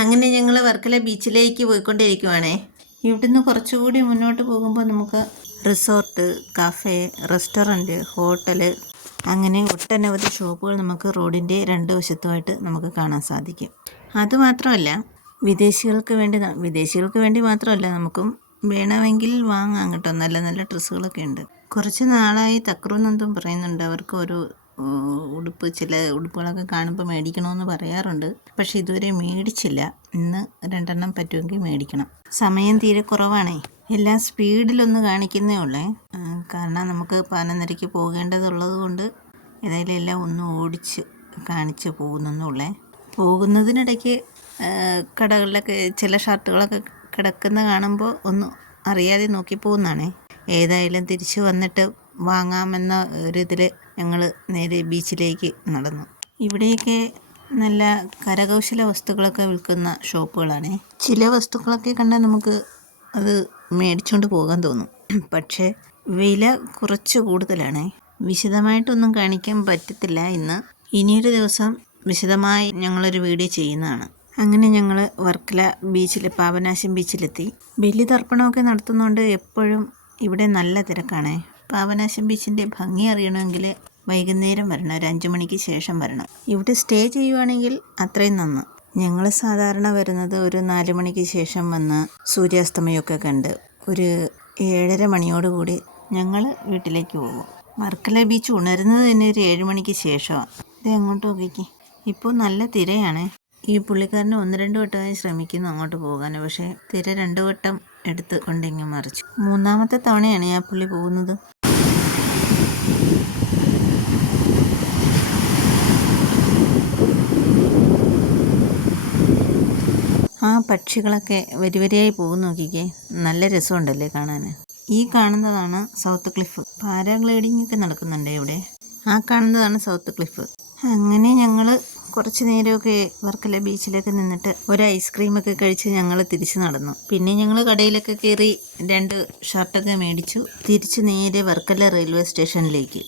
അങ്ങനെ ഞങ്ങൾ വർക്കല ബീച്ചിലേക്ക് പോയിക്കൊണ്ടിരിക്കുവാണേ. ഇവിടുന്ന് കുറച്ചുകൂടി മുന്നോട്ട് പോകുമ്പോൾ നമുക്ക് റിസോർട്ട്, കഫേ, റെസ്റ്റോറൻറ്റ്, ഹോട്ടല് അങ്ങനെ ഒട്ടനവധി ഷോപ്പുകൾ നമുക്ക് റോഡിൻ്റെ രണ്ട് വശത്തുമായിട്ട് നമുക്ക് കാണാൻ സാധിക്കും. അതുമാത്രമല്ല വിദേശികൾക്ക് വേണ്ടി മാത്രമല്ല, നമുക്കും വേണമെങ്കിൽ വാങ്ങാം കേട്ടോ. നല്ല നല്ല ഡ്രസ്സുകളൊക്കെ ഉണ്ട്. കുറച്ച് നാളായി തക്രൂന്നെന്തും പറയുന്നുണ്ട്. അവർക്ക് ഒരു ചില ഉടുപ്പുകളൊക്കെ കാണുമ്പോൾ മേടിക്കണമെന്ന് പറയാറുണ്ട്. പക്ഷെ ഇതുവരെ മേടിച്ചില്ല. ഇന്ന് 2 പറ്റുമെങ്കിൽ മേടിക്കണം. സമയം തീരെ കുറവാണേ. എല്ലാം സ്പീഡിലൊന്ന് കാണിക്കുന്നേ ഉള്ളേ. കാരണം നമുക്ക് 11:30 പോകേണ്ടതുള്ളത് കൊണ്ട് ഏതായാലും എല്ലാം ഒന്ന് ഓടിച്ച് കാണിച്ച് പോകുന്നുള്ളേ. പോകുന്നതിനിടയ്ക്ക് കടകളിലൊക്കെ ചില ഷർട്ടുകളൊക്കെ കിടക്കുന്ന കാണുമ്പോൾ ഒന്ന് അറിയാതെ നോക്കി പോകുന്നതാണേ. ഏതായാലും തിരിച്ച് വന്നിട്ട് വാങ്ങാമെന്ന ഒരിതിൽ ഞങ്ങൾ നേരെ ബീച്ചിലേക്ക് നടന്നു. ഇവിടെയൊക്കെ നല്ല കരകൗശല വസ്തുക്കളൊക്കെ വിൽക്കുന്ന ഷോപ്പുകളാണ്. ചില വസ്തുക്കളൊക്കെ കണ്ടാൽ നമുക്ക് അത് മേടിച്ചുകൊണ്ട് പോകാൻ തോന്നും. പക്ഷേ വില കുറച്ച് കൂടുതലാണ്. വിശദമായിട്ടൊന്നും കാണിക്കാൻ പറ്റത്തില്ല ഇന്ന്. ഇനിയൊരു ദിവസം വിശദമായി ഞങ്ങളൊരു വീഡിയോ ചെയ്യുന്നതാണ്. അങ്ങനെ ഞങ്ങൾ വർക്കല പാപനാശം ബീച്ചിലെത്തി. ബലിതർപ്പണമൊക്കെ നടത്തുന്നതുകൊണ്ട് എപ്പോഴും ഇവിടെ നല്ല തിരക്കാണ്. പാപനാശം ബീച്ചിൻ്റെ ഭംഗി അറിയണമെങ്കിൽ വൈകുന്നേരം വരണം, ഒരു 5 മണിക്ക് ശേഷം വരണം. ഇവിടെ സ്റ്റേ ചെയ്യുവാണെങ്കിൽ അത്രയും നന്ന്. ഞങ്ങൾ സാധാരണ വരുന്നത് ഒരു 4 മണിക്ക് ശേഷം വന്ന് സൂര്യാസ്തമയമൊക്കെ കണ്ട് ഒരു 7:30 മണിയോടുകൂടി ഞങ്ങൾ വീട്ടിലേക്ക് പോകും. വർക്കല ബീച്ച് ഉണരുന്നത് തന്നെ ഒരു 7 മണിക്ക് ശേഷമാണ്. ഇത് അങ്ങോട്ട് നോക്കിക്ക്, ഇപ്പോൾ നല്ല തിരയാണ്. ഈ പുള്ളിക്കാരന് 1-2 വട്ടമായി ശ്രമിക്കുന്നു അങ്ങോട്ട് പോകാൻ. പക്ഷേ തിര 2 വട്ടം എടുത്ത് കൊണ്ടിങ്ങ് മറിച്ചു. 3-ാമത്തെ തവണയാണ് ആ പുള്ളി പോകുന്നത്. ആ പക്ഷികളൊക്കെ വരിവരിയായി പോകും. നോക്കിക്കേ, നല്ല രസമുണ്ടല്ലേ കാണാൻ. ഈ കാണുന്നതാണ് സൗത്ത് ക്ലിഫ്. പാരാഗ്ലൈഡിംഗ് ഒക്കെ നടക്കുന്നുണ്ട് ഇവിടെ. ആ കാണുന്നതാണ് സൗത്ത് ക്ലിഫ്. അങ്ങനെ ഞങ്ങൾ കുറച്ച് നേരമൊക്കെ വർക്കല ബീച്ചിലൊക്കെ നിന്നിട്ട് ഒരു ഐസ്ക്രീമൊക്കെ കഴിച്ച് ഞങ്ങൾ തിരിച്ച് നടന്നു. പിന്നെ ഞങ്ങൾ കടയിലൊക്കെ കയറി 2 ഷർട്ടൊക്കെ മേടിച്ചു. തിരിച്ച് നേരെ വർക്കല റെയിൽവേ സ്റ്റേഷനിലേക്ക്.